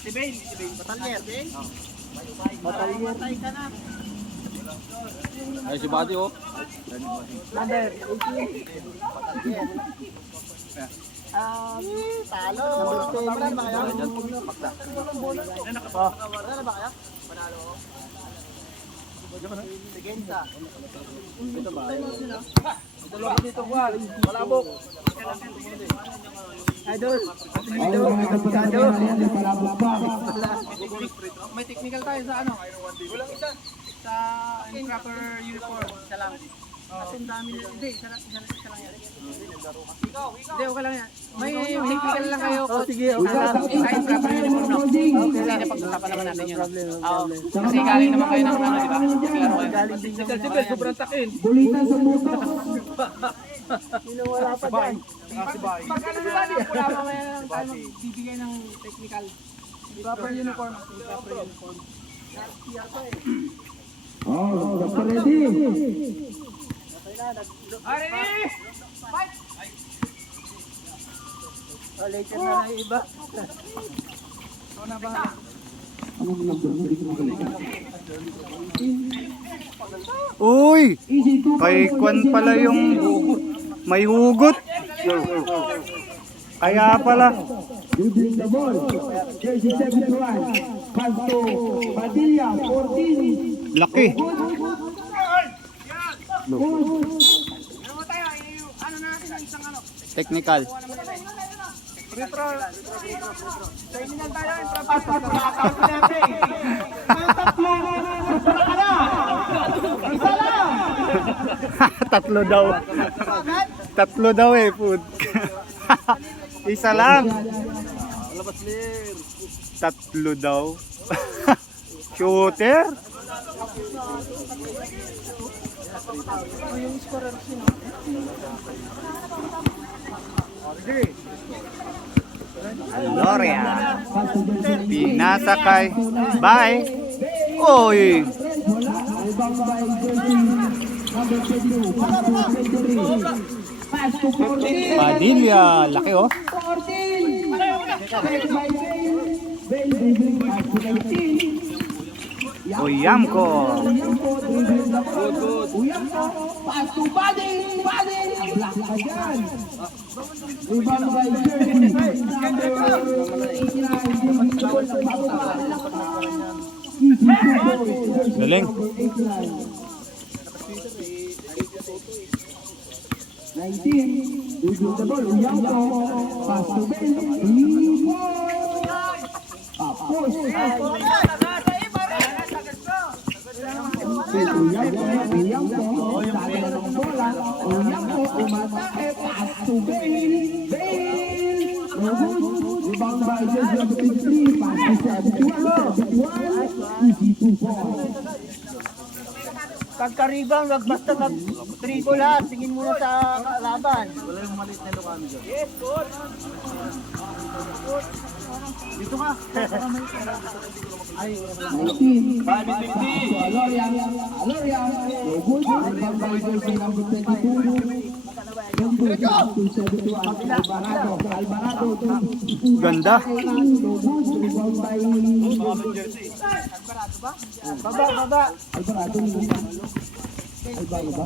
Si Bale. Batalyer. Matay ka na. Ay, si Buddy, oh. Number 18. Talo. Number 7 ba kayo? Wala ba kayo? Panalo. Sigenza. Ito ba? Ito lang dito, Juan. Malabok. Idol. May technical tayo sa ano? Walang isa. Sa improper uniform. Isa lang. Kasi ang dami nila. Hindi, isa lang yan. Hindi, okay lang yan. May technical lang kayo. Sige, okay lang. Sa improper uniform, no? Kasi pag-usapan naman natin yun. Kasi galing naman kayo ng ano, di ba? Naglaro kayo. Galing din yung mga... Sobrang takin. Bulitan sa buto. Wala pa dyan. Pag ano di ba, wala mamaya lang tayo magbibigay ng technical. Proper uniform. Proper uniform. Oh, dapat ready. Ready? Fight! Later na lang iba. Ikaw na ba? Uy! Kay Kwan pala yung may hugot. Kaya pala. Dribbling the ball. Jersey 71. Pass to Padilla, 14. Laki. Technical. Retro. Terminal tayo. Pass natin. Isa lang. Tatlo daw. Tatlo daw eh, food. Isa lang. Tatlo daw. Shooter. Yung scorer sino? Gloria. Pinasakay. Bye. Oy. Padilla. Laki oh. Uyamko. Galing. 19, dribble the ball, Uyamko, pass to Ben, push. Uyamko, sabi na ng bola, Uyamko, umatake, pass to Ben, rebound by Jersey number 53, pass to 71, easy to fall. Pagka-rebound, wag basta mag-dribble lahat. Tingin muna sa laban. Wala yung maliit na lokano dyan. Yes, good. Dito ka. Ay, 19, Aloria, good, rebound by Jersey number 22, Alvarado, Ganda. rebound by baba. Alvarado ba?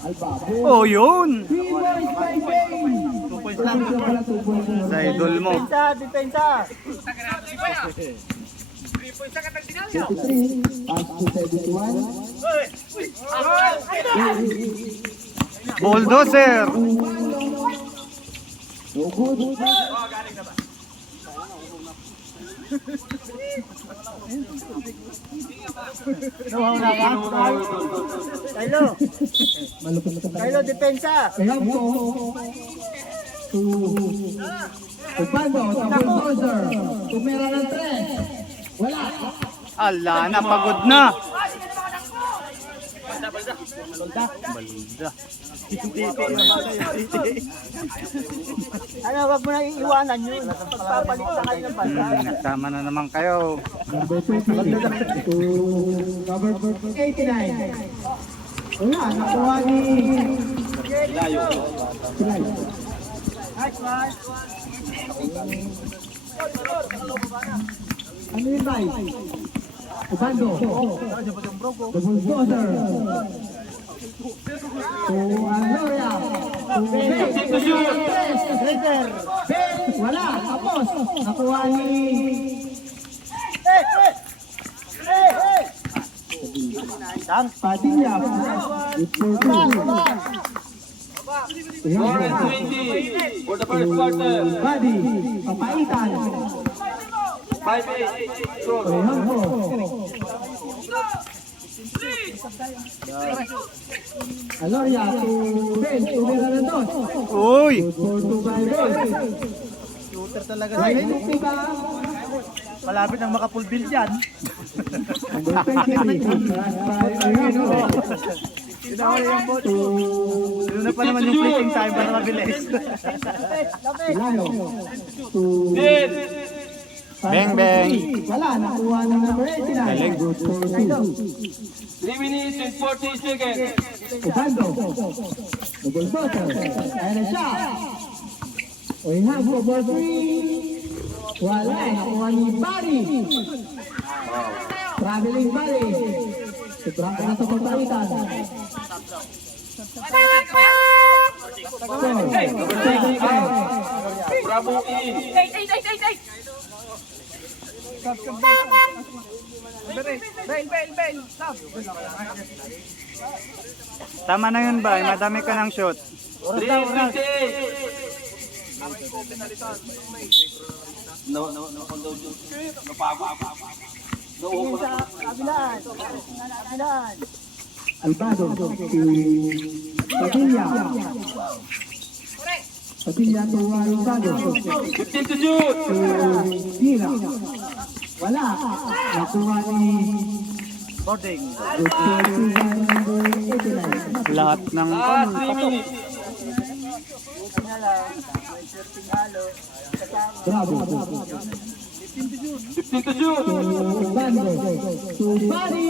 Albabo. Oh, yun. 3 points by Bain. 2 points lang. Sa idol mo. Depensa. 53, pass to 71. Bulldozer. No good. Kylo, depensa. Uyamko. Upando, sa bulldozer. Tumira ng 3. Wala. Ala, napagod na. Balda. Ano, wag mo na iiwanan yun. Pagpapalit sa kayo ng banda. Tama na naman kayo. Number 30 to cover 89. Wala, nakuha ni Silay. Ano yun, Bay? Ubando. The bulldozer. To Aloria. To Ben. Wala. Tapos. Nakuha ni... Padilla. It's for two. 420 for the first quarter. Buddy. Papaitan. 5-8. Score. Rehampo. Aloria to Ben. Tumira na doon. Uy! 4-2 by Ben. Shooter talaga Right sila. to ba? Malapit nang makapulbil dyan. Number 23. Last by Rehampo. Yun na pa naman yung flipping time para mabilis. Ilayo. To Beng, beng. Wala. Nakuha ng number 89. Good for 2. 3 minutes and 40 seconds. Ubando. Double butter. Ayan na siya. Rehampo for 3. Wala. Nakuha ni Barry. Traveling Barry. Sobrang ka na sa papaitan. Bravo in. Tama na yun ba? Madami ka ng shot. 3:58. No, napago. Albado. Padilla. Padilla to Albado. 15 to shoot. Hira. Wala. Nakuha ni Boarding. good for 2 by number 89. Lahat ng... Last 3 minutes. Bravo. 15 to shoot. Bando. To Barry.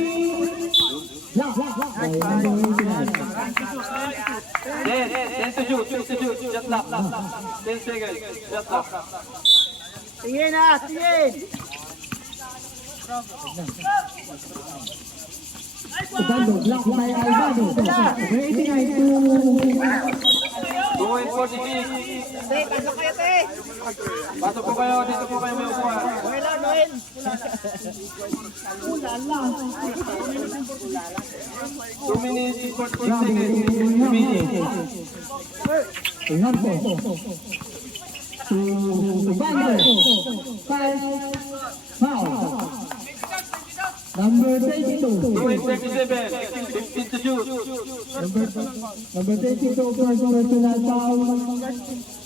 Block. By number 89. 10 to shoot. 10 to shoot. Just lock. 10 seconds. Just lock. Tingin na! Tingin! Ubando, block by Albado. Number 89 to 2:46. Pasok po kayo. Dito po kayo may upuan. Noel! 2 minutes and 46 Bravo. seconds. 2 minutes. Rehampo. To Ubando. 5. Foul. Number 22. 2:37. 15 to shoot. Number 22, first personal foul.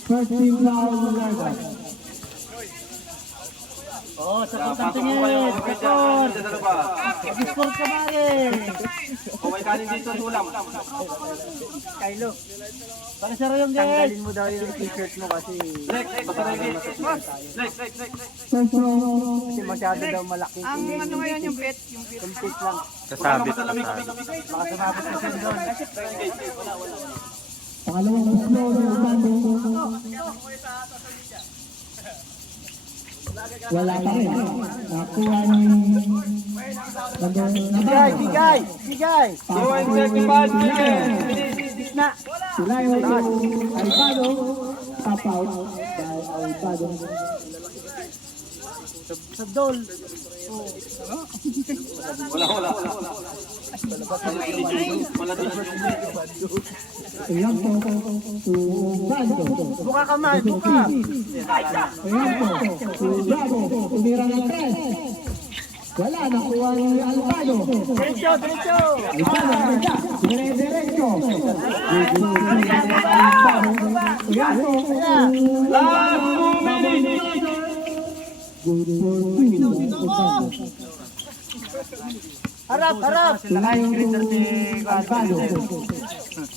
First team foul, Larga. Oh, sa Pasok putang po tingin! kayo. Record! Dito sa labas. Mag-score ka pare! Kung may kanin dito, tulang. Kylo. Para sa Royong guys! Tanggalin mo daw yung t-shirt mo kasi Lex, basta Lex. Lex. First row. masyado daw malaki. Ang ano ngayon yung bet? Complete lang. Kasabit. Baka sumabot ka siya doon. Pangalawang muslo ni Ubando. Wala pa rin. Nakuha ni Bigay! Bigay! Bigay! 2:35 seconds. Na! Sila yung Albado. Tap out by Albado. Sa dol! Wala. Ayan po. To Ubando. Buka ka man! Buka! Ayan po. To Bravo. Tumira ng 3. Wala. Nakuha ni Albado. Diretso! Diretso! Albado. Dire-diretso. Ayan po. Last 2 minutes. Good for 2. Harap! Harap! Sila yung Albado.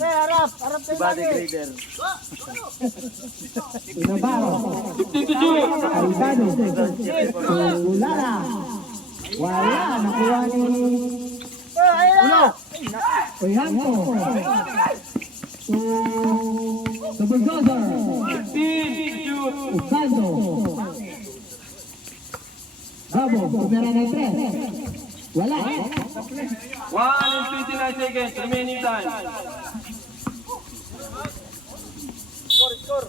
Harap! Harap tayo Body lagi! grader. Inabaro. 15 to shoot. Albado. Wala na. Wala. Nakuha ni Ayun na! Ayan po. The Bulldozer. 16, shoot. Usando. Bravo, tumira ng 3. Wala. 1 and 59 seconds, remaining time. Score.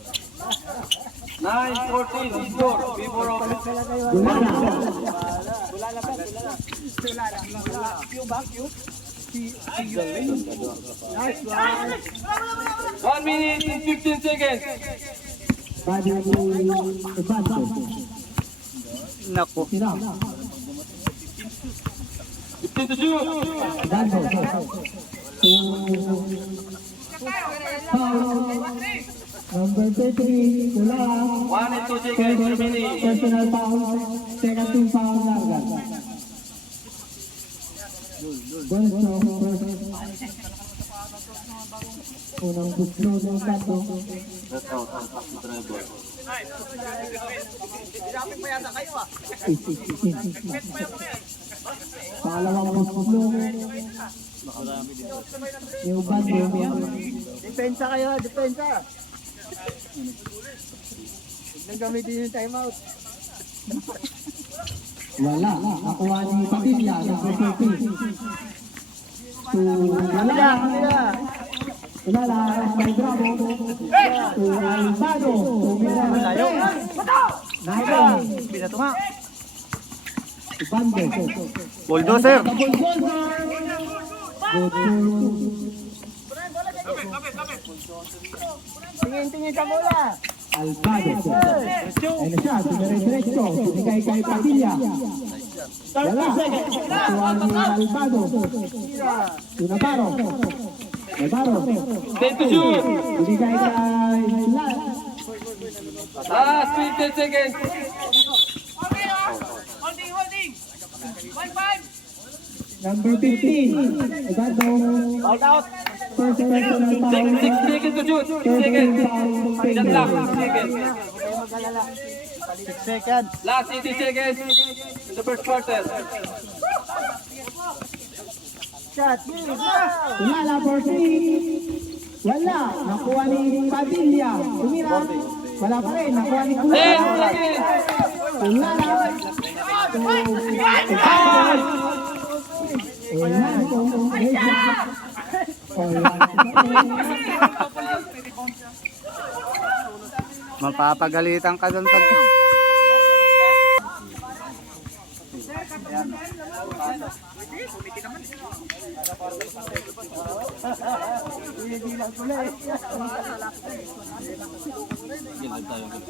9-14, score. Before of Gulala. 1 minute and 15 seconds. Body to Usando. Naku. Sino? 15 to shoot. Usando. Number 33, Wala. 1 and 2 seconds, remaining. Personal foul, second team foul, Largan. Bonus no, first. Unang buslo ng kanto. Pangalawang buslo. Yung bando. Depensa kayo, depensa. Huwag nang gamitin yung timeout. Wala. Nakuha ni Padilla, number 13. So, wala. Wala. May Bravo. So, Albado. Tumira ng 3. Naibang. Pinatunga. Bando. Bulldozer. Double goal. Good Tingin sa bola. Albado. Ayun na siya, tumira-diretso. Binigay kay Padilla. Wala. Nakuha ni Albado. Tunabaro. Nabaro. 10 to shoot. Binigay kay Silas. Last 15 seconds. Number 15. Albado. Out out. First personal foul. 6 seconds to shoot. 6 seconds. Shot clock, 6 seconds. 6 seconds. Last 80 seconds in the first quarter. Shot. Wala, 14. Wala. Nakuha ni Padilla. Tumira. Wala pa rin. Nakuha ni 10 Kuya. seconds. Wala. Mapapagalitan ka doon pag...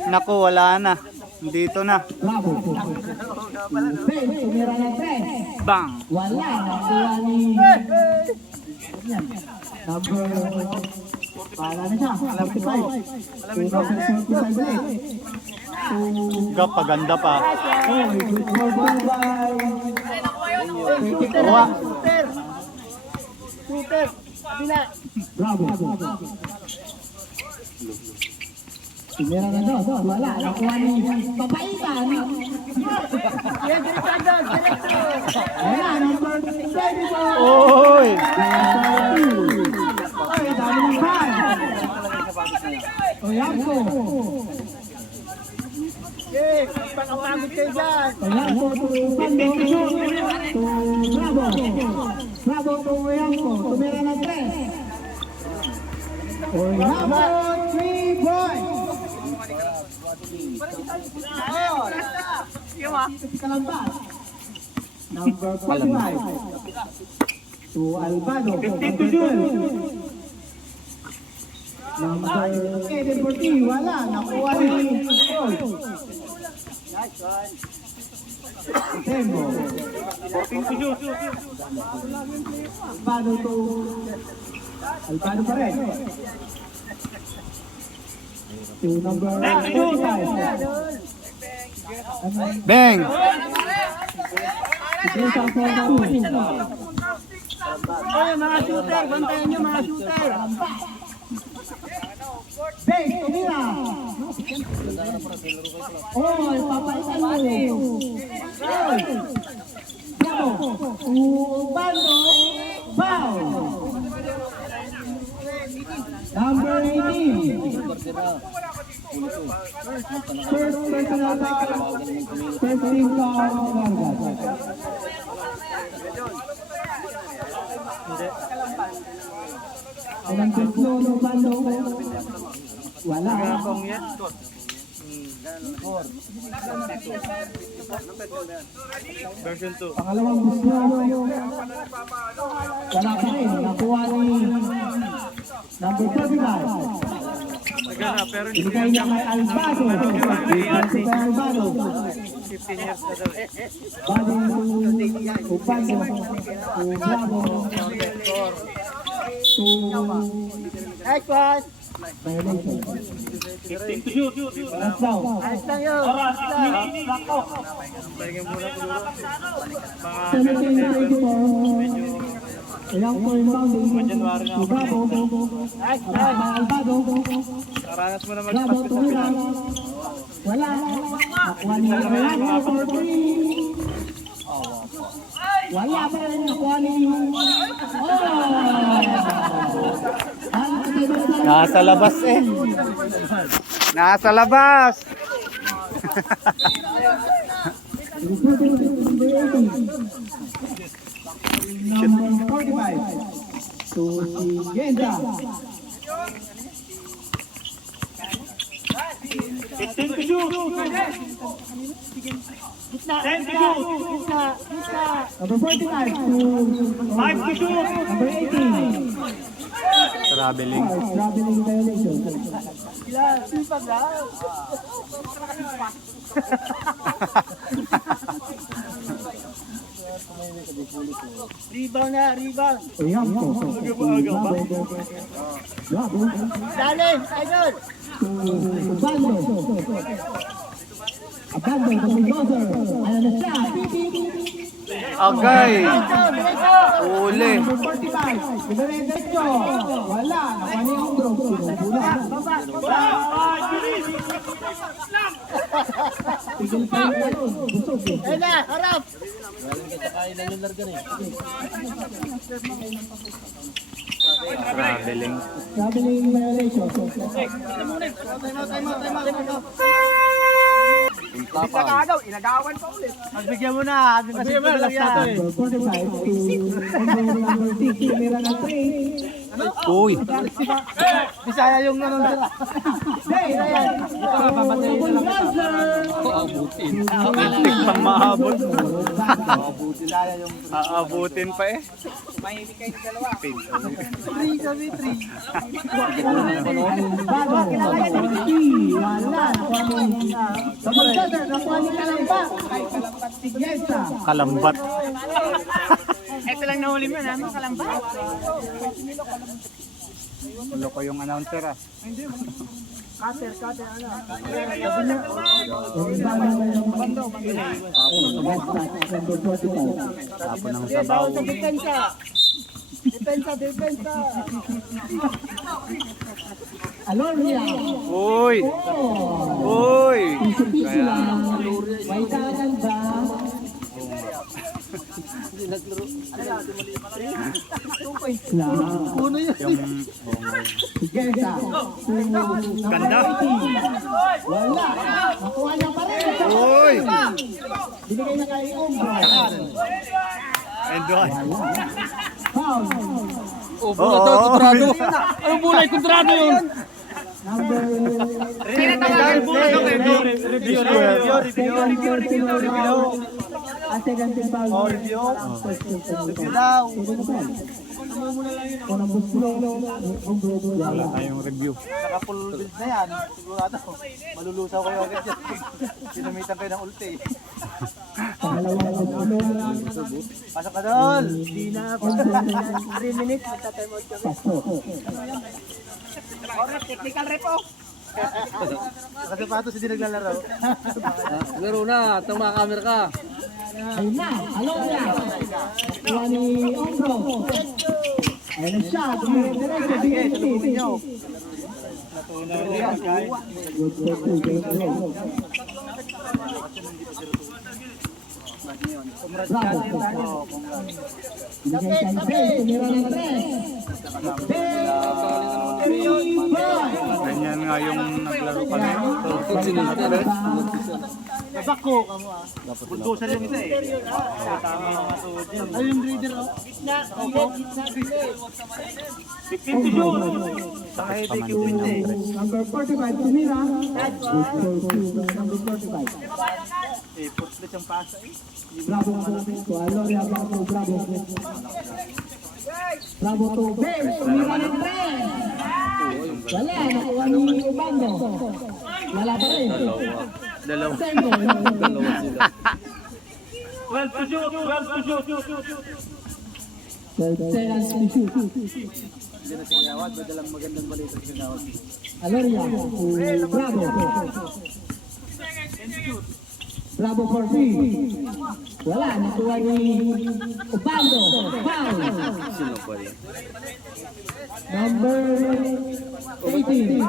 Naku, wala na. Dito na. Bravo. Tumira ng 3. Bang! Wala. Nakuha ni... Number... Pala na siya. 45. Number 45 ulit. Paganda pa. Oh, good for by... Uwa. Shooter. Kabila. Bravo. Tumira na doon. Wala. Nakuha ni Papaitan. Yan, direktado. Direkto. Wala. Number 24. Oy! Ay, dami ng fan. Oyako. Okay, pangapagod kayo dyan. Oyako to Pando. To Bravo. Bravo to Oyako. Tumira na 3. Oyako, 3 points. Kalambas. Number 45. To Albado. Number 12. Number 14. Wala. Nakuha ni Paul. Tembo. Albado to... Albado pa rin. To number 45. Bang! Oy, mga shooter. Bantayan nyo, mga shooter. Bang! Tumira! Oh, papaitan mo. Oy! Bravo! Ubando! Foul! Number 18. First personal foul. First team foul, Vargas. Walang tatlo ng bando. Wala. Pangalawang gusto. Wala pa rin. Nakuha ni number 35. Ibigay niya kay Albado. Ibigay kay Albado. 15 years na daw. Bado to Upando. To Bravo. To Next one. violation. 15 to shoot. Last down. Ayos lang yun. Sakto. Pahinga muna po duro. 17-24. Ilang point bounding. To Bravo. Albado. Karanas mo na Bravo mag-pass to sa Milan. Pinas. Wala. Nakuha ni Renato for 3. Wala pa rin nakuha ni... Nasa labas eh. Nasa labas. Number 45. To si Genda. 15 to shoot. 10 to shoot. Number 45 to 5 to shoot. number 18. Traveling. Traveling violation. Rebound na, rebound. Ayan po. Bravo. Salim, idol. Bando. Abando, the bulldozer. Ayan na siya. Agay. Uli. Number 45. Diretso. Wala. Nakuha ni Umbro. Tigil pa yun. Busog eh. Ayun na, harap. Traveling. Traveling violation. Magbigyan mo na. Magbigyan mo lang yan. Number 45 to number 6. Tumira ng 3. Uy. Bisaya yung nanonood. Hey, Ryan. Muntik pang maabot. Aabutin pa eh. Kalambat. Ito lang nahuli mo namin, kalambat. Ulo ko yung announcer ah. Tapon ng sabaw. Depensa. Aloria. Uy. Uy. Piso-piso lang. May gaganda. Puno yun. Yung Ganda. Ganda. Wala. Nakuha niya pa rin. Uy. Binigay na kay Umbro. And one. Foul. Kontrado. Anong bulay kontrado yun? Number... Tinatawagin bulay yung Review. Ang second team foul. Review daw. Unang gusto. Wala tayong review. Naka-full build na yan. Sigurado. Malulusaw kayo agad dyan. Sinumitan kayo ng ulti. Pangalawang gusto. Pasok ka doon. Hindi na. 3 minutes. Magta-time out kami. Pasok. Technical rep oh. Nakasapatos hindi naglalaro. Laro na, tama camera ka. Ayun na. Aloria. Nakuha ni Umbro. Ayun na siya. Diretso. Sige, salubungin nyo. Bravo. Binigay kay Faye, tumira ng 3. Ganyan nga yung naglaro kami. Nabako ka mo ah. Buldosan yung isa eh. Tama yung mga tuhod yun. Ay, yung breeder oh. Gitna. Opo. 15 to shoot. Saka heavy cupid eh. Number 45, tumira. Number 45. Eh, put split yung pasa eh. Bravo to Aloria, bravo. Bravo to Faye, tumira ng 3. Wala, nakuha ni Ubando. Wala pa rin. Dalawa. Dalawa sila. 12 to shoot. 12 to shoot. 12 seconds to shoot. Hindi na sinawad. Madalang magandang balita sa sinawad. Aloria, bravo. Bravo for free. Wala, nakuha ni Ubando. Foul. Sino ba yan? Number 18.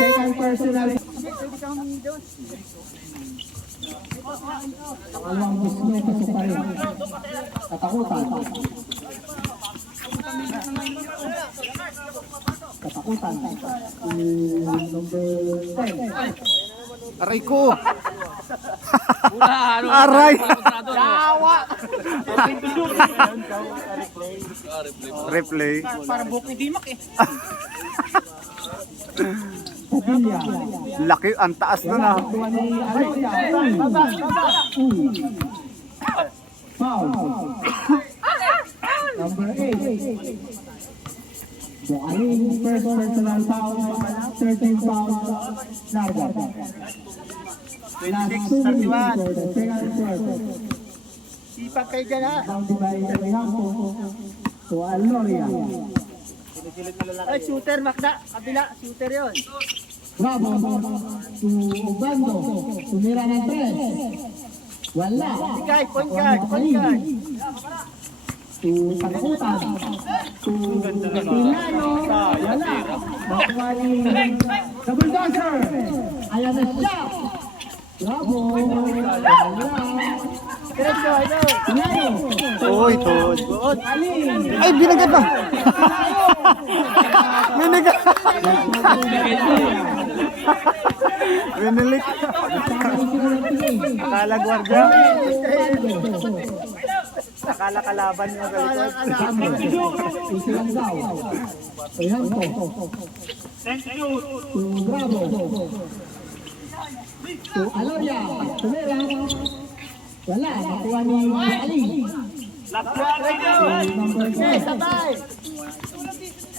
Second personal. Alawang gusto pasok pa rin. Katakutan. Katakutan. Number 10. Aray ko! Wala, ano? Aray! Yawa! Replay. Parang buhok ni Dimak eh. Padilla. Laki, ang taas nun ah. Nakuha ni Aloria. Foul. Number 8. Bukaling first personal foul. 13 fouls. Larga. Last 2 minutes for the second quarter. Sipag kayo dyan ha. Bounded by Rehampo to Aloria. Sinisilip na lalaki. Ay, shooter, Makda. Kabila, shooter yun. Bravo to Ubando. Tumira ng 3. Wala. Guys, point guard, point guard. To Takutan. To Milano. Wala. Nakuha ni Double Dancer. Ayan na siya. Bravo. Wala. Diretso, ano? Milano. Uy, tod. Alin. Ay, binagat pa! Binagat! Binilik. Akala gwardiya. Akala kalaban yung galikod. Isi lang daw. Ayan po. To Bravo. To Aloria. Tumira. Wala. Nakuha ni Ali. Number 10. Sabay!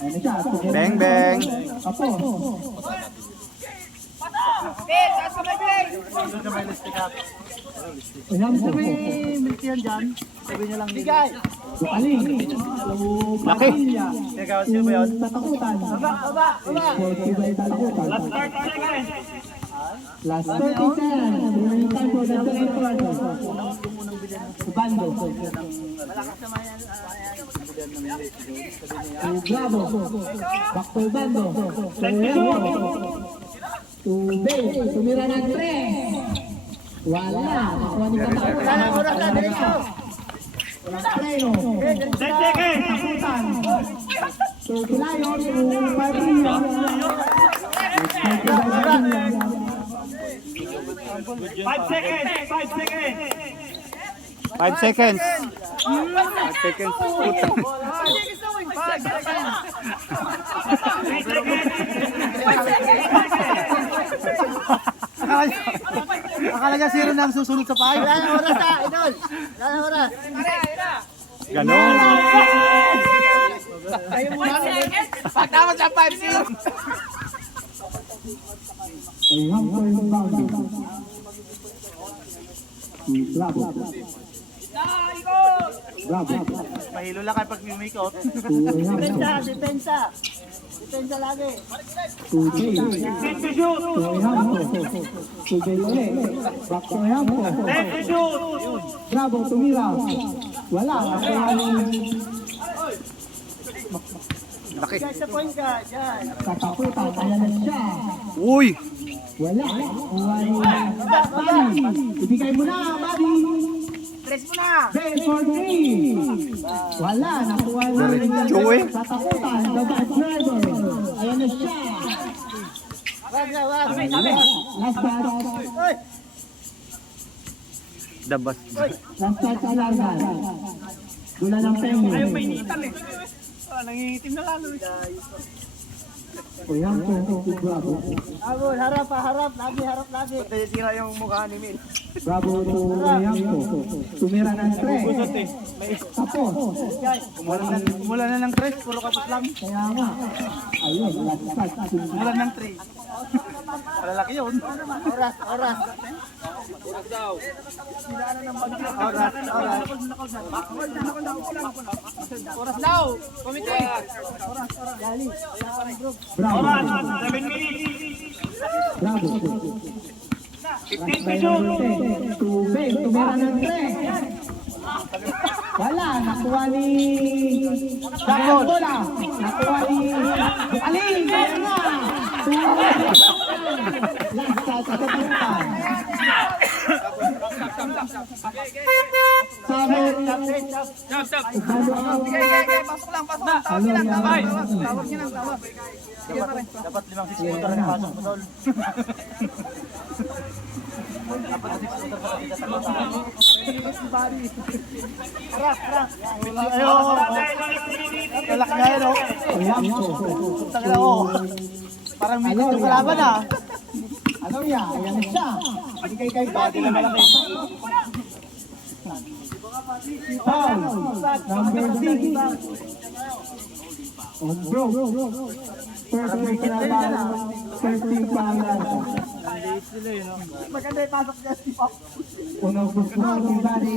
Ano siya? Bang, bang. Apo. Ayan po. Sabi, milk yan dyan. Sabi niya lang. Bigay! To Ali. Laki. Ikaw, siya ba yun? Tatakutan. Baba! Tibay Tatakutan. Last 30 seconds. Remaining time for the second quarter. Ubando. Bravo. Back to Ubando. To Bay. Tumira ng 3. Wala. Nakuha ni Tatakutan. Wala na oras na, diretso! Walang preno. Tatakutan. To Pilayo. To Padilla. 5 seconds! 5 seconds! 5 seconds. 5 seconds. Puta. Akala niya zero na ang susunod sa pahay. Wala na oras ha, idol! Wala na oras! Ganon. Pagtapos sa 5-0. Ayan po yung boundary. Bravo. Bravo. Mahilo lang kayo pag may out. Ayan Depensa! po. Depensa! Depensa lagi! Tujay. Ayan po. Tujay ulit. Back to ayan po. Bravo, tumira. Wala. Nakuha ni Laki. Guys, sa point ka! Dyan! Katakutan. Ayan na siya. Uy! Wala. Nakuha ni Buddy. Ibigay mo na, Buddy. Tres mo na. Ben for 3. Wala. Nakuha ni Joey. Katakutan. The bus driver. Ayan na siya. Last pass. Dabas. Last pass sa largan. Dula ng pengi. Ayaw mainitan eh. Nangingitim na lalo. O yan po, Bravo. Abol, harap pa, harap. Harap lagi. Pati sira yung mukha ni Mil. Bravo to Yanko. Tumira ng 3. Tapos. Umulan na ng tres, puro kapos lang. Kaya nga. Ayun, last pass. Umulan ng tres. Malalaki yun. Oras. Oras daw. Komite. Bravo. Bravo. 15 pesos. Tubig, tumira ng 3. Wala, nakuha ni Bola. Nakuha ni Aling. Kaya na. Last pass sa kapuntan. Sabit. Pasok lang. Tawag niya lang, tawag. Tawag niya lang, tawag. Dapat 5-6 motor ang pasok mo, Tol. Harap. Ayaw. Kalaki nga yun, oh. Ayan po. Tangina ko. Parang may dito kalaban, ah. Ano yan? Ayan na siya. Ibigay kay Buddy. Foul. Number 6. On bro. Perfect na ba? Perfect pa ang lasa. Maganda yung pasok niya si Pop. Unang gusto si Buddy.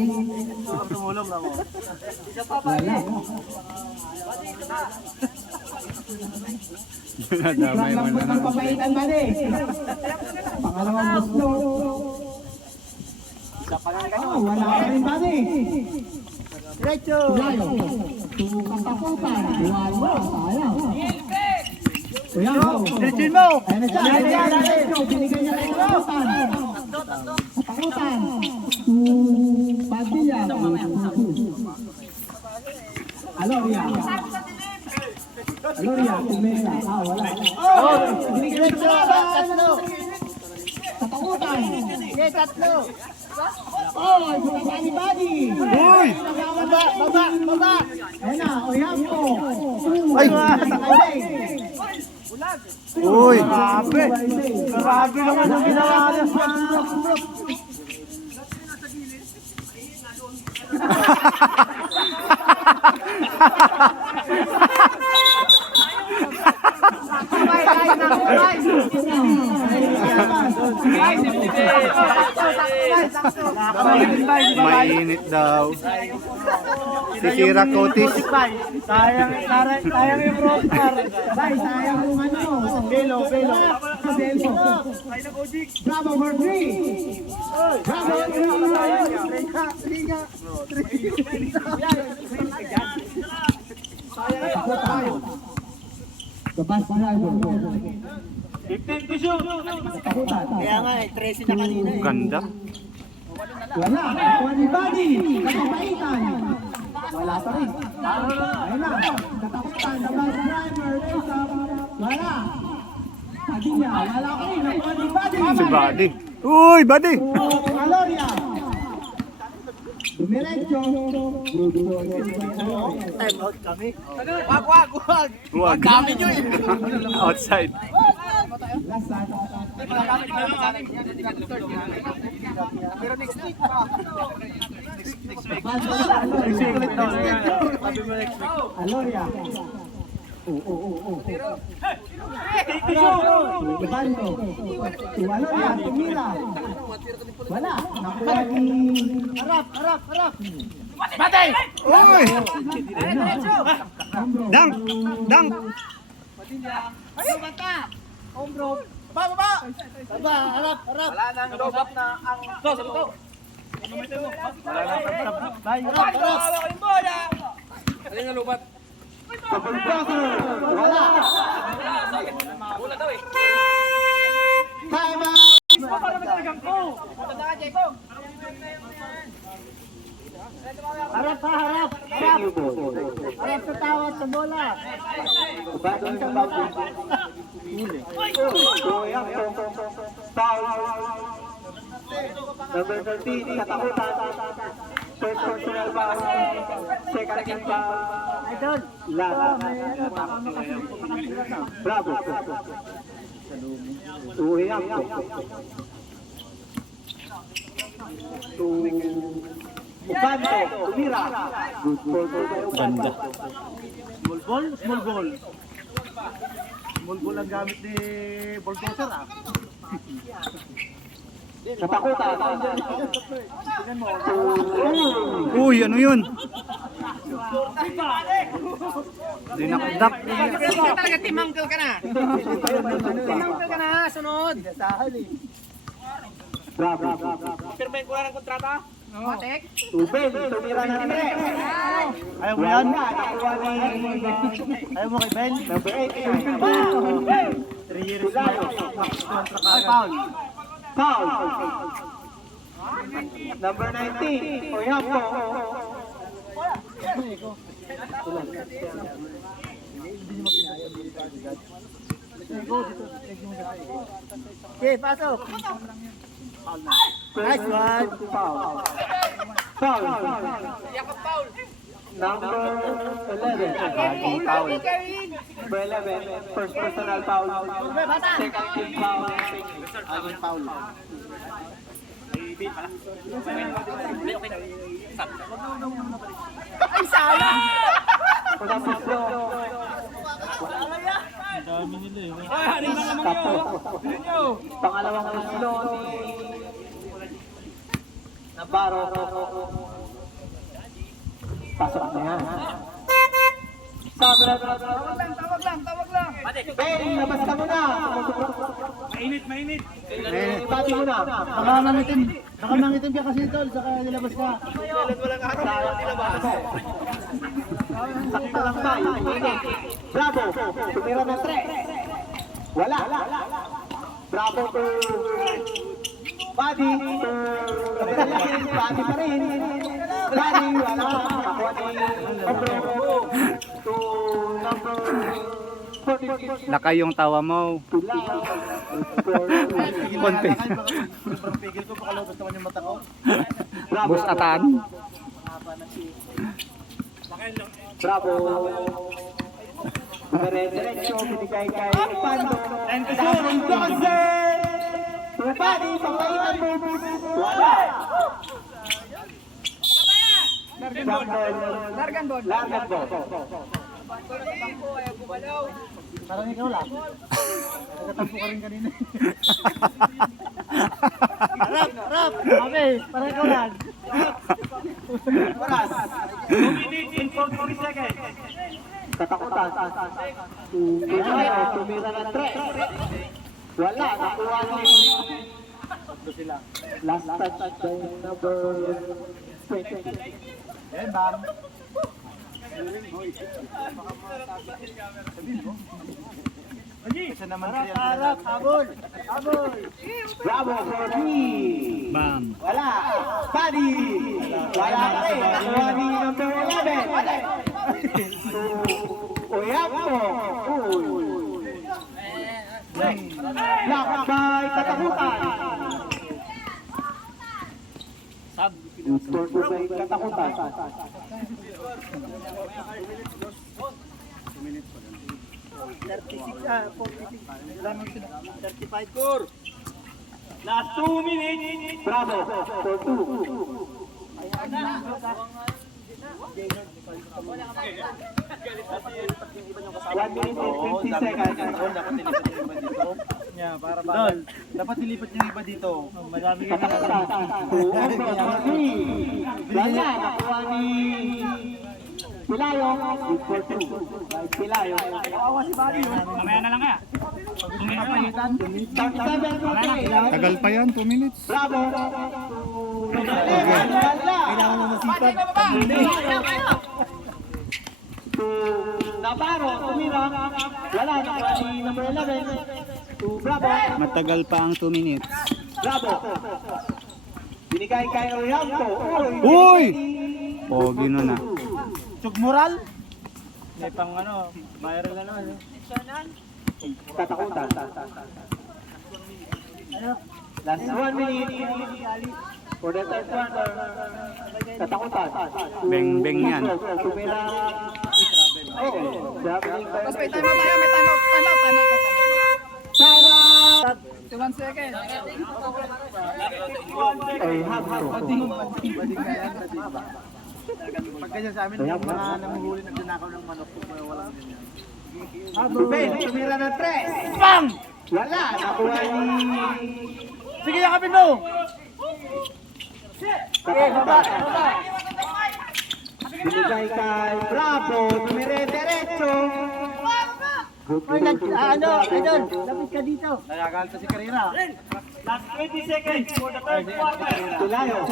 Tumulong lang, oh. Wala. Nadamay mo na. Ang papaitan Buddy. Pangalawang gusto. Wala ka rin Buddy. Diretso. Layo. Katakutan. Wala. Sayang. Ayan po. Diretsin mo. Ayan na siya. Binigay niya kay Katakutan. Katakutan. Padilla. Aloria. Tumera. Wala. Binigay niya kay Katakutan. Katakutan. Sige, tatlo. Ay, bumaba ni Buddy. Uy! Baba. Ayan na. Ayan po. Ay! Uy! Grabe naman ang ginawa niya. Mainit daw. Sisira Kotis. Sayang yung roster. Bay, sayang yung ano. Belo. Bravo for 3. Bravo The bus driver. 15 pesos. Katakutan. Kaya nga, 13 na kanina eh. Ganda. Wala. Nakuha ni Buddy. Katapaitan. Wala pa rin. Ayun na. Katakutan. The bus driver. Wala. Padilla. Wala ko rin. Nakuha ni Buddy. Si Buddy. Uy, Buddy! Aloria. Dumiretso. Time out kami. Wag. Huwag. Dami nyo eh. Outside. Last time. Pero next week pa. Aloria. Bando. Aloria. Tumira. Wala. Nakuha ni... Harap. Batay! Uy! Dunk! Dunk! Baba. Harap. Wala nang lobot na ang... Sabuto! Harap. Alin ang lubat? Wala. Wala daw eh. Time out! Harap ha, harap. Harap. Harap sa tawad sa bola. Bagong sa bago. Foul. Number 13, katakutan. First personal foul. Second team foul. Idol. Bravo. Uyang. Upanto, tumira. Good ball by Upanto. Small ball, small ball. Small ball ang gamit ni Bulldozer ah. Katakutan. Tingnan mo. Uy, ano yun? Dinakdak. Talaga timangkal ka na. Timangkal ka na, sunod. Bravo. Pirmahin ko na ng kontrata. Matek. Tubig, tumira na rin. Ayaw mo yan? Nakuha ni Ayaw mo kay Ben? number 8. 3 years na yun. Ay, foul. Foul. Number 19. Oyampo. Okay, pasok. Nice one. Foul. Foul. Number 11. Foul. Number 11. First personal foul. Second team foul. Aging foul. Ay, sala! Pagkapos ko. Tapos. Pangalawang gusto ni Navarro. Pasok na yan. Tawag lang. Ben, labas ka muna. Mainit. Pati muna. Baka mangitim ka kasi tol, saka nilabas ka. Sakta lang ba? Bravo. Tumira ng 3. Wala. Bravo to Buddy. Buddy pa rin. Buddy, wala. Nakuha ni number 46. Laka yung tawa mo. Konti. Sobrang pigil ko, baka lobas naman yung mata ko. Bus atan. Bravo. Dire-diretso, binigay kay Pando. Dahil Dozer! Buddy, papaitan mo. Wala. Largan ball. Parang ikaw lang. Nagatampo ka rin kanina. Rap! Okay, parang ikaw lang. Oras. 2 minutes and 40 seconds. Katakutan. Tumira ng 3. Wala. Nakuha ni last touch by number 20. Yan, bam. Kasi naman harap, habol. Bravo for me. Bam. Wala. Buddy. Wala pa rin. Nakuha ni number 11. Oyampo. Lock by Katakutan. Score by Katakutan. 46. Wala nang 35 score. Last 2 minutes. Bravo for 2. 1 minute and 20 seconds. Para ba? Dapat nilipat yung iba dito. Marami ka na. Wala, nakuha ni Pilayo. Good for 2. Pilayo. Kawawa si Bali. Mamaya na lang kaya. 37 Tagal pa yan, 2 minutes. Bravo. Kailangan na masipag. Navarro, tumira. Wala, nakuha ni number 11. Bravo. Matagal pa ang 2 minutes. Bravo. Binigay kay Oyampo. Uy! Pogi nun ah. Sugmural? May pang ano, viral ano. Katakutan. Last 1 minute for the third quarter. Katakutan. Beng-beng yan. Tumira. Tapos may time out tayo, may time out. Tara! 1 second. Ay, hapto. Pag ganyan sa amin, yung mga nanguhuli nagdanakaw ng manok, walang ganyan. Ruben, tumira ng 3. Bang! Wala, nakuha ni... Sige, yakapin mo! Katakutan. Binigay kay Bravo, tumira diretso. Ano, idol, lapit ka dito. Nagagalta si Karina. Last 20 seconds for the third quarter. Tulayo.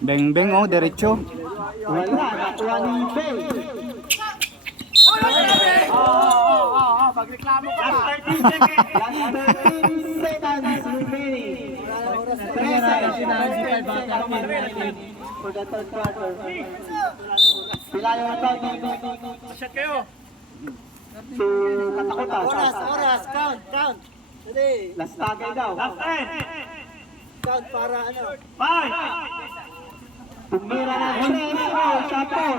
Beng-beng oh, diretso. Wala, nakuha ni Bay. Pagreklamo ka pa. Last 13 seconds remaining. For the third quarter. Tulayo na tayo. Shot kayo. So, katakutan. Oras, count. Dali. Last tagay daw. Last 10. Count para ano? 5. Tumira na 3. Oh, tapos.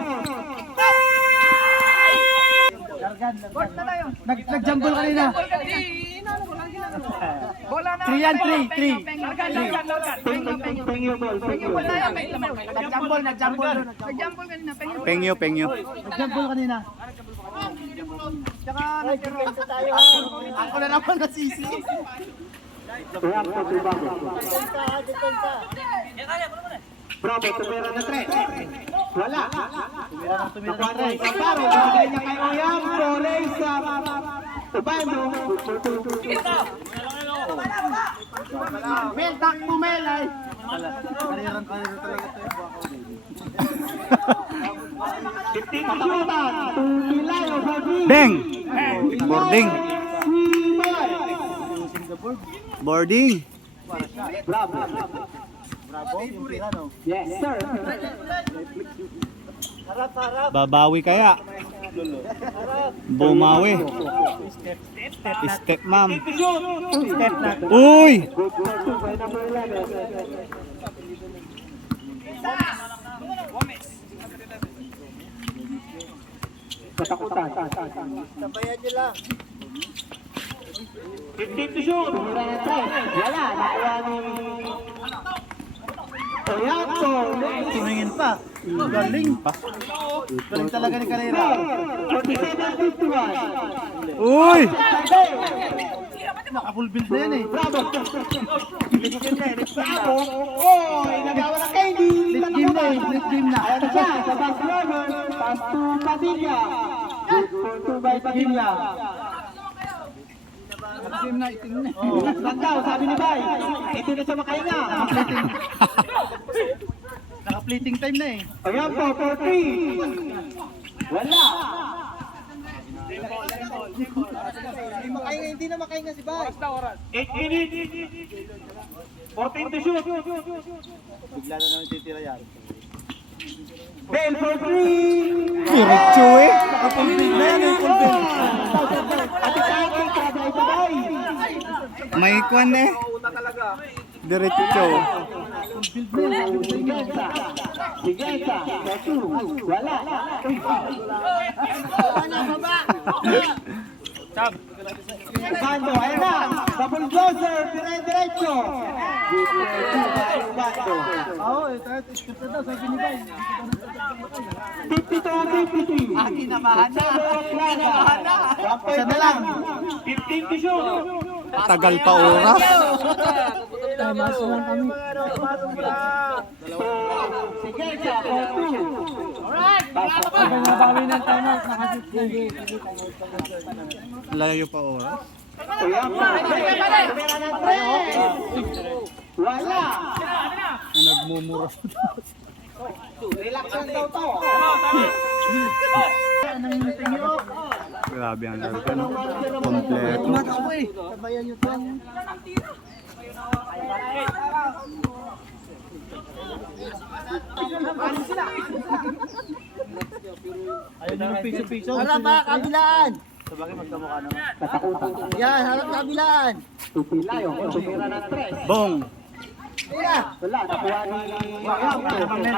Court na tayo. Nag-jumble kanina. Bola na. 3 yan, 3. Penyo ball. Nag-jumble. Nag-jumble kanina. Pengyo. Nag-jumble kanina. Tsaka nag-jumble tayo. Ako na naman nasisi. Kaya po si Bravo. Bravo, tumira na 3. Wala. Kapatay, kaparo. Binigay niya kay Oyam. Reza. Ubando. Mel, takbo Mel ay. Karira talaga ito. 15 shootan. Tulayo, Bagi. Beng! Boarding. Boarding. Bravo. Bravo, yung tira no. Yes, sir. Babawi kaya. Bumawi. Step ma'am. Step na. Uy! Good for 2 by number 11. Katakutan. Sabayan nyo lang. 15 to shoot. Tumira na 3. Wala. Nakuha ni... Oyampo. Tumingin pa. Galing. Galing talaga ni Karira. 47-51. Uy! Naka-full build na yan eh. Bravo. Bravo. Oy, nagawa na KD. Late game na eh. Late game na. Ayan na siya. Sa back driver. Pass to Padilla. Good for 2 by Padilla. Itim na, itim na. Lang daw, sabi ni Bay. Ito na siya makahinga. Naka-fleeting time na eh. Ayan po, 4-3. Wala. Hindi na makahinga si Bay. 8 minutes. 14 to shoot. Bigla na naman titira yan. Bell for 3. Diretso eh. Naka-full build na yan eh. Full build. At ikaw, sabay pa Bay. May kwan eh. Diretso. Sigesa. Sigesa. 2. Wala. Bando, ayan na. Double closer. Dire-diretso. Good for 2 by Bando. Oo, script na daw. Sabi ni Bay. 52-53. Kinamahan na. Isa na lang. 15 to shoot. Tagal pa oras. Sigesa for 2. Nabawi ng timeout. Naka-shoot na. Layo pa oras. Ayan pa. Wala. Nagmumura. Relax lang daw to. Anong tingin Grabe ang laro. Kompleto. Sabayan nyo to. Ayun yung piso-piso. Harap ha, kabilaan! Sabagay magkamukha naman. Katakutan. Yan, harap kabilaan! Tupilayo. Tumira ng 3. Bong! Tira! Wala, nakuha ni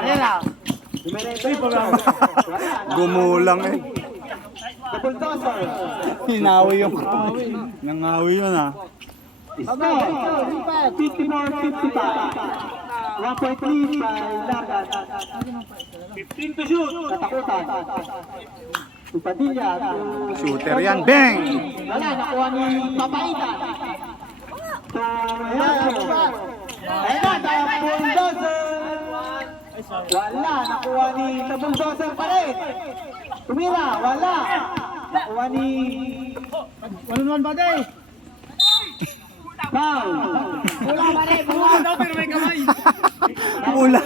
Tira! Gumulang eh. The Bulldozer. Hinawi yung nangawi yun ah. Score. 54-55. 1.3 by Lagan. 15 to shoot! Katakutan. Padilla. Shooter yan. Bang! Wala, nakuha ni Papaitan. Ayan na, the Bulldozer. Wala, nakuha ni the Bulldozer pa rin. Tumira, wala. Nakuha ni 1-1 ba day? Foul. Wala ba rin? Wala pero may kamay! Mula.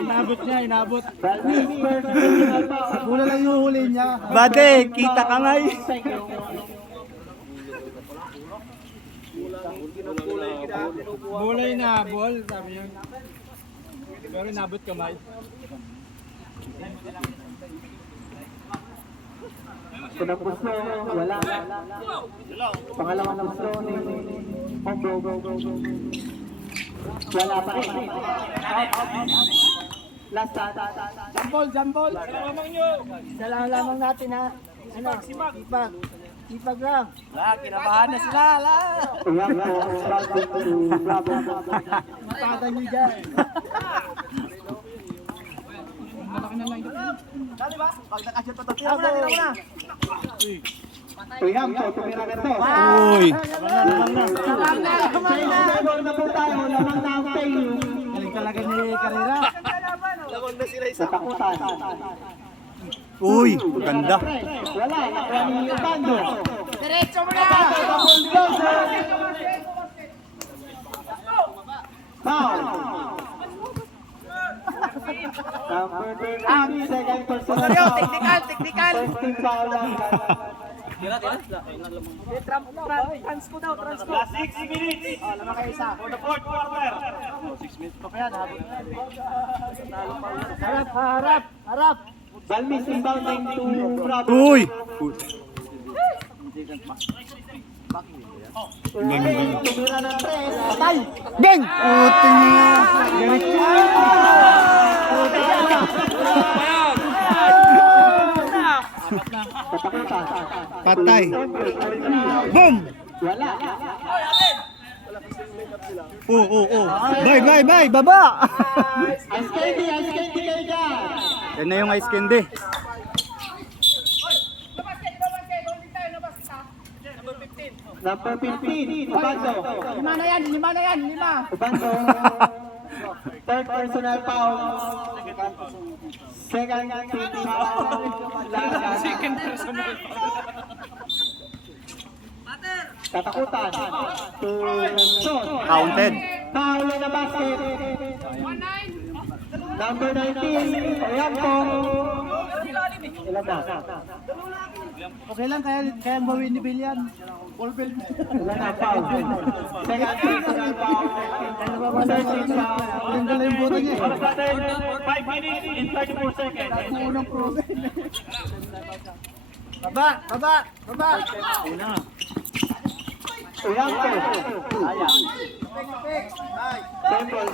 Inabot niya, inabot. Balmis first personal foul. Wala lang yung huli niya. Bade, kita ka ngay. Thank you. Bulay na, ball, sabi niya. Pero inabot kamay. Unang puso, wala. Pangalawang puso ni Hombo. Wala pa rin. Last shot. Jambol, jambol! Salam lamang natin ha. Ano? Sipag. Sipag lang. Kinabahan na sila, Uyak po, bravo. Matada niyo dyan. Uyak po, tumira na to. Uy! Lamang na po tayo, lamang na ang tayo. Galing talaga ni Carrera. Katakutan. Uy! Ganda. Wala, nakuha ni Ubando. Diretso mo na! The Bulldozer. Foul. Number 13, second personal foul. Technical! First team foul lang. Trans ko daw, trans ko. 60 minutes! Oh, naman kayo isa. For the fourth quarter. 6 minutes pa kaya, habot. Harap! Balmis inbounding to Bravo. Uy! Tumira ng 3. Patay. Bang! Uting niya. Katakutan. Patay. Boom! Wala. Oh. Bye! Baba! Ice candy kayo dyan. Yan na yung ice candy. Number 15, Ubando. Lima na yan! Ubando. Third personal foul. Second team foul. Second personal foul. Katakutan. To shot. Counted. Foul na basket. Number 19, Oyampo. Ilan na? Okay lang, kaya bawin ni Billian. Ilan na foul? Second personal foul. Third team foul. Ang gala yung buto niya. 5 minutes in 34 seconds. Unang proven. Baba! Oyampo. Simple.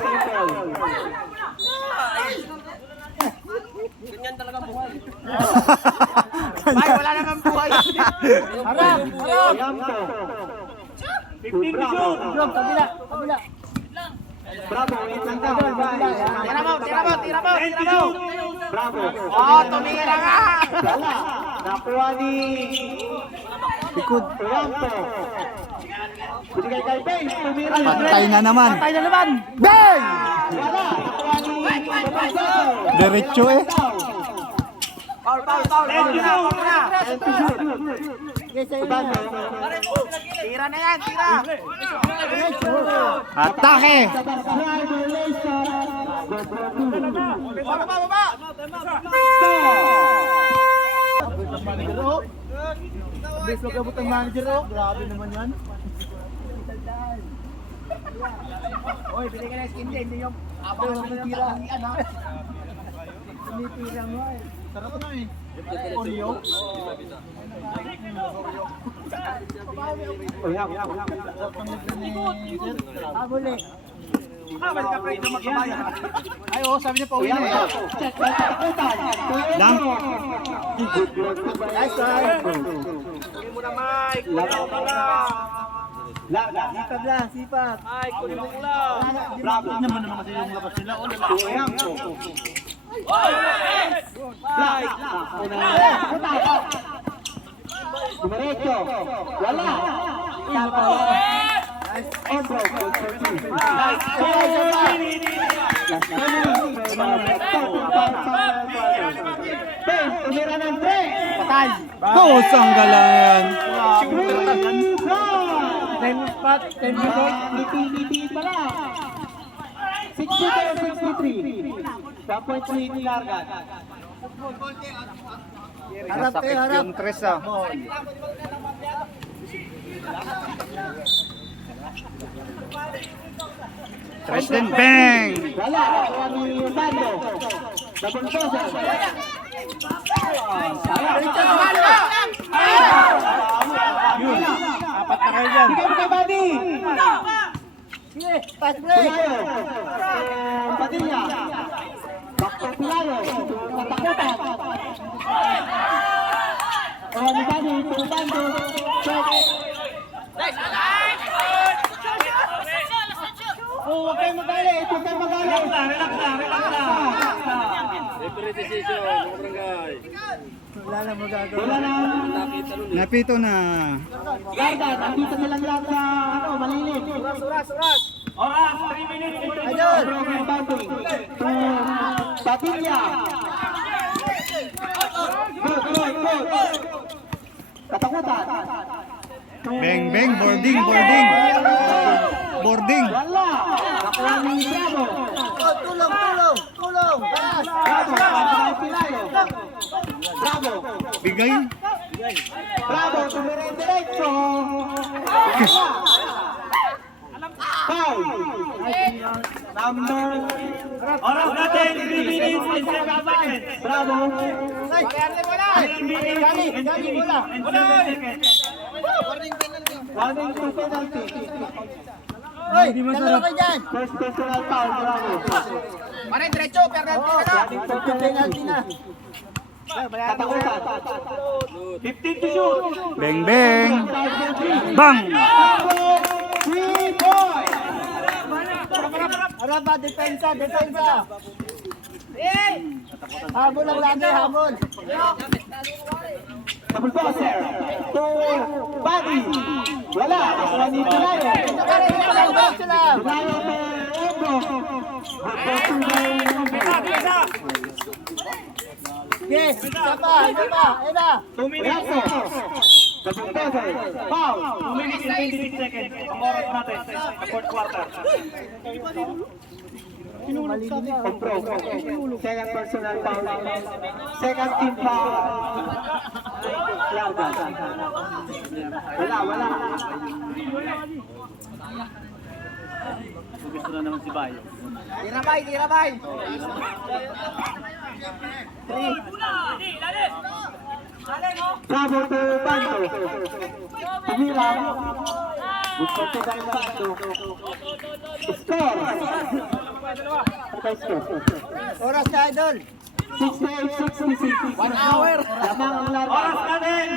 Ay, wala naman buhay. Harap! Oyampo. 15 Bravo. Kabila! Bravo, wait lang daw. Tira mo! Bravo. Tumira nga! Wala. Nakuha ni Likod. Oyampo. Binigay kay Bays. Tumira na. Patay na naman. Tayo na naman! Bang! Wala. Nakuha ni Babasaw. Diretso eh. Foul! Ubando. Tira na yan! Tira! Atake! Baba! Bes, wag abot ang manager, oh. Grabe naman yan. Oy, bili ka na skin din. Hindi yung abang ng tira. Tinitira mo eh. Sarap na eh. Oreo. Habol eh. Balik ka pre, ito magkabayan. Ay, oo, sabi niya pa uwi na eh. Lang. Nice one. Kunin mo na, Mike. Larga. Sipag lang, sipag. Ay, kunin mo lang. Bravo naman kasi yung labas nila. Tuyang. Black. Dumiretso. Wala. Ombro. Tumira ng 3. Patay. Boss, ang galang yan. 10 spot, 10 minutes. Ngiti-ngiti pala. 62-63. Sa point ni Larga. Harap kayo, harap. Yung tres ah. Tres din, bang! Wala. Wala ni Sando. Double toss. Apat na kayo dyan. Bigyan ka, buddy. Sige, pass break. Pulayo. Padilla. Bakto Pulayo. Katakutan. Ni Buddy. Sando. Check. Oh, huwag kayong magalit. Huwag kayong magalit. Relax lang. Wala na magagawa. Wala na. Napito na. Larga, nandito na lang lang sa malilit. Ayun. Program banding. Padilla. Good. Katakutan. Bang, bang, boarding. Boarding. Wala. Nakuha ni Bravo. Tulong. Pass. Bravo. Kapag Pilayo. Bravo. Bigay. Bravo. Tumirin-diretso. Wala. Foul. Number. Oras natin. 3 minutes and 7 seconds. Bravo. Gali, bola. Running to penalty. Hoy, dalawa kayo dyan. First personal foul. Bravo. Running to penalty na. Katakutan. 15 to shoot. Bang, bang. Bang! Bravo. 3 points. Harap ba, depensa. Habol lang lagi, habol. Double crosser. To Buddy. Wala. Nakuha ni Pilayo. Sila. Pilayo to Ombro. Yes, isa pa. Ayun na. 2 minutes. Double crosser. Foul. 2 minutes and 26 seconds. Ang oras natin sa fourth quarter. Ombro. Second personal foul. Second team foul. Larga. Wala. Gusto na naman si Bayo. Tirabay. Bravo to Bando. Tumira. Gusto to tayo Bando. Score. Okay, score. Oras na, idol. 68-66. 1 hour. Lamang ang Larga. Oras natin!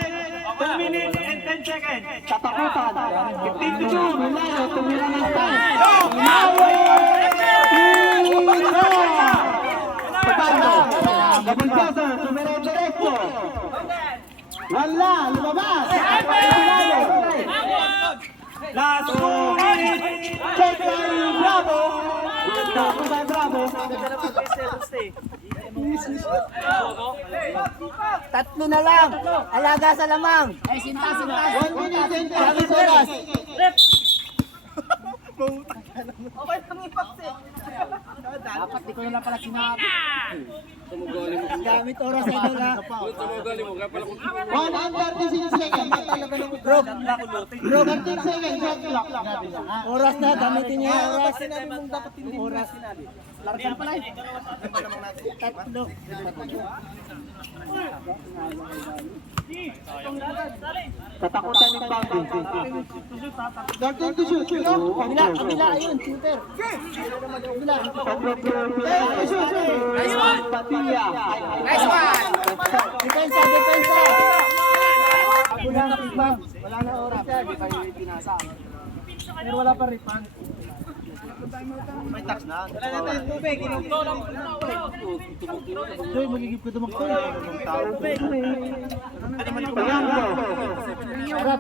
2 minutes and 10 seconds. Katakutan. 15 to shoot. Pilayo, tumira ng time. Pabando. Double crosser, tumira yung diretso. Wala, lumabas. Pilayo. Last 2 minutes! Check by Bravo. Check by Bravo. Tatlo na lang. Alaga sa lamang. 1 minute and 30 Sabit oras. seconds. Dapat di ko na pala sinabi. Gamit oras na ito na. 136 seconds. Bro, 13 seconds. Shot clock. Oras na, gamitin niya yung oras. Oras. Largan pala eh. Tatlo. Katakutan ni Bambi. 13 to shoot. Kabila, ayun, shooter. Kabila. 13 to shoot. Patilla. Nice one! Depensa. Kulang, tigmang. Wala na oras. Pero wala pa rin. May tax na. Doy, magigip ko tumakbo. Harap.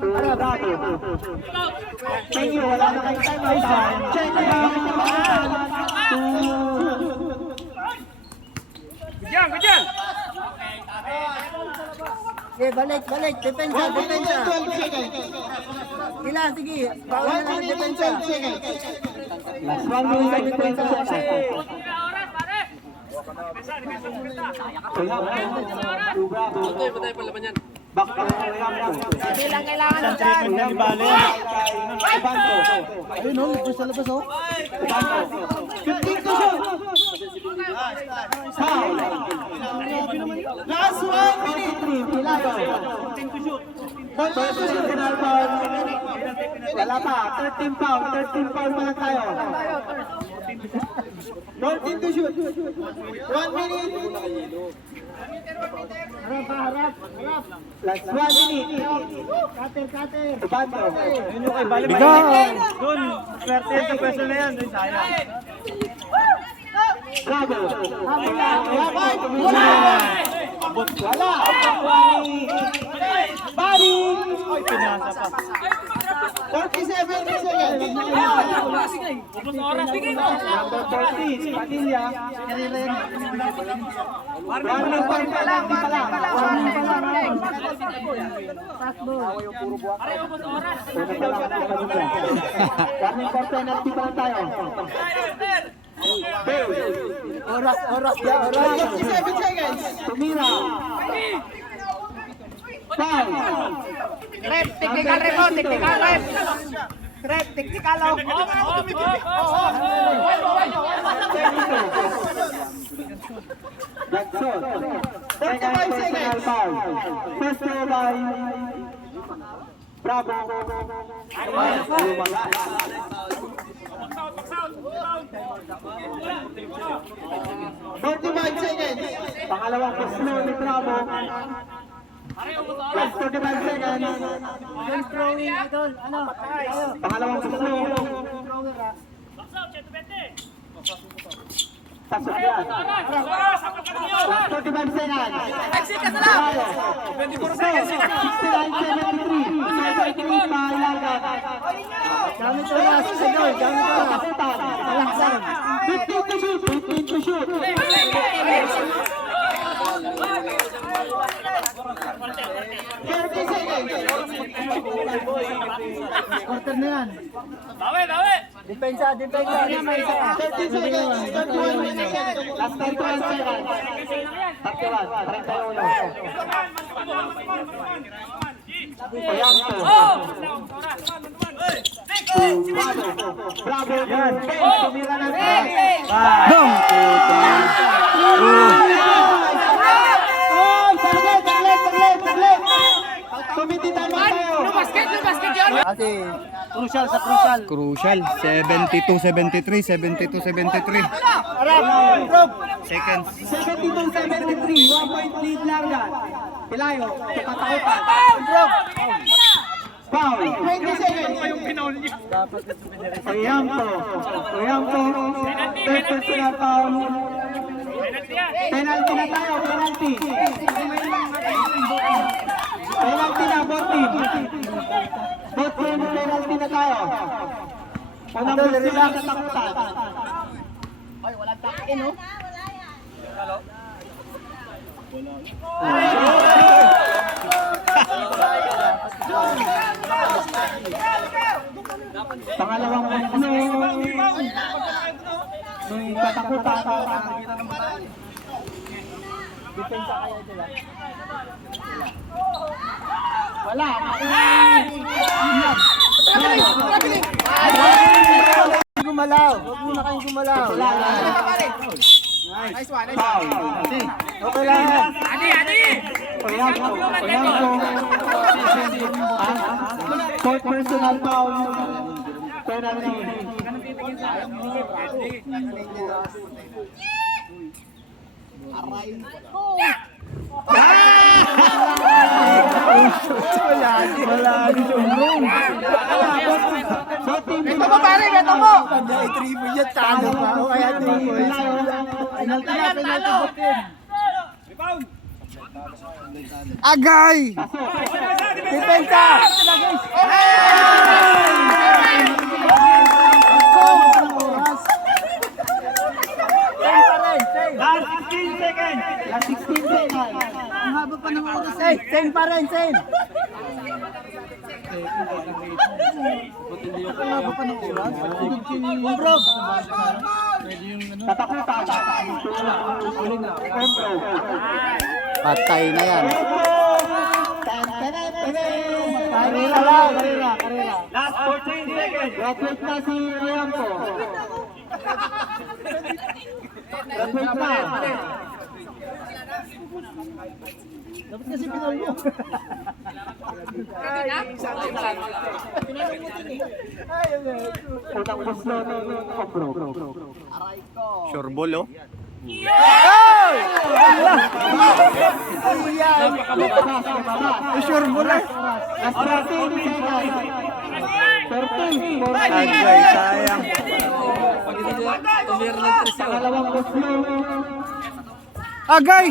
Thank you. Wala na kayo time. Check it out. Bigyan! Okay, balik. Depensa. 12 seconds. Ilan, sige. Bawal na lang depensa. Last 1 minute and 20 seconds. Back to Hindi lang kailangan ng Treatment na ni Bale. Ayun, no, libre sa labas, oh. 15 to shoot. Foul. Last 1 minute. Pilayo. 14 to shoot. Penal foul. Wala pa. 13 foul pa lang tayo. 14 to shoot. 1 minute. Harap. Last 1 minute. Cutter. Bando. Yun yung kay Bale. Bigang! Doon, swerte sa pwesto na yan. Doon, sayang. Bravo. Wala. Bari. Pinasa pa. 47 seconds. Number 40, si Padilla. Running point pa lang. Running point penalty pa lang tayo. Oras. 57 seconds. Tumira. Foul. Rep, technical rep. Rep, technical oh. That's all. 35 seconds. Foul. First goal by Bravo. 45 seconds. Pangalawang slow ni Bravo. Last 45 seconds. Yung throwing, idol. Ano? Pangalawang slow. Thrower, ah. Pasok yan. Last 45 seconds. Bravo. 69-73. 73 pa ilagan. Gamit oras, idol. Gamit oras. Katakutan. Malaksan. 15 to shoot. 15 to shoot. 30 seconds. Quarter na yan. Depensa. May isa pa. 30 seconds. 31 minutes. Last 31 seconds. 31. 31. Oyanto. Bravo. Yan. Tumira ng Bang! Tumiti tayo tayo. Basket yun! Kasi, crucial sa crucial. Crucial. 72-73, 72-73. Harap. Improve. Seconds. 72-73. 1 point lead lang yan. Pilayo. Katakutan. Improve. Foul. 20 seconds. Oyampo. Third personal foul. Penalty na tayo. Penalty na, both team. Both team, penalty na tayo. Unang gusto lang katakutan. Pangalawang punto. May katakutan. Depensa kaya sila. Wala. Gumalaw. Huwag muna kayong gumalaw. Nice one, nice Foul. one. Okay lang yan. Fourth personal foul. Penalty. Wala din yung room. Beto mo pare, beto mo! Pagka i-triple yan, talo pa. O kaya triple. Penalty na, penalty book yun. Agay! Depensa! Last 16 seconds. Last 16 seconds. Ang haba pa ng oras eh. Same pa rin, same. Ang haba pa ng oras. Bro. Tatak. Patay na yan. Karera lang, karera. Last 14 seconds. Graduate na si Ryan ko. Graduate na. Dapat kasi pinal mo. Sureball, oh. Sure mo na. Last 13 seconds. 13. Agay, sayang. Pangalawang kuslo. Agay!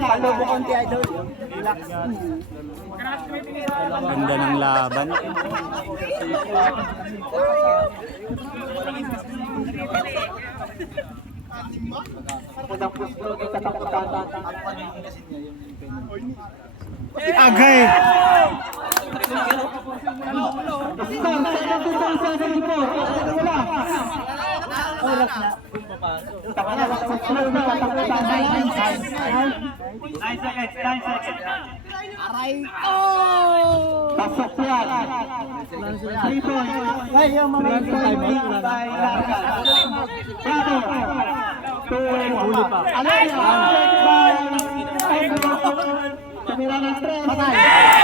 Palobo konti idol. Relax. Ganda ng laban. Unang kuslo ng katakutan. Agay! Oras na. Pangalawang kuslo ng katakutan. 9 seconds. 9 seconds. Pasok yan. 3 points. Ay, yung mga points by Larga. Bravo. Huli pa. Ano yan? Tumira ng 3. Patay.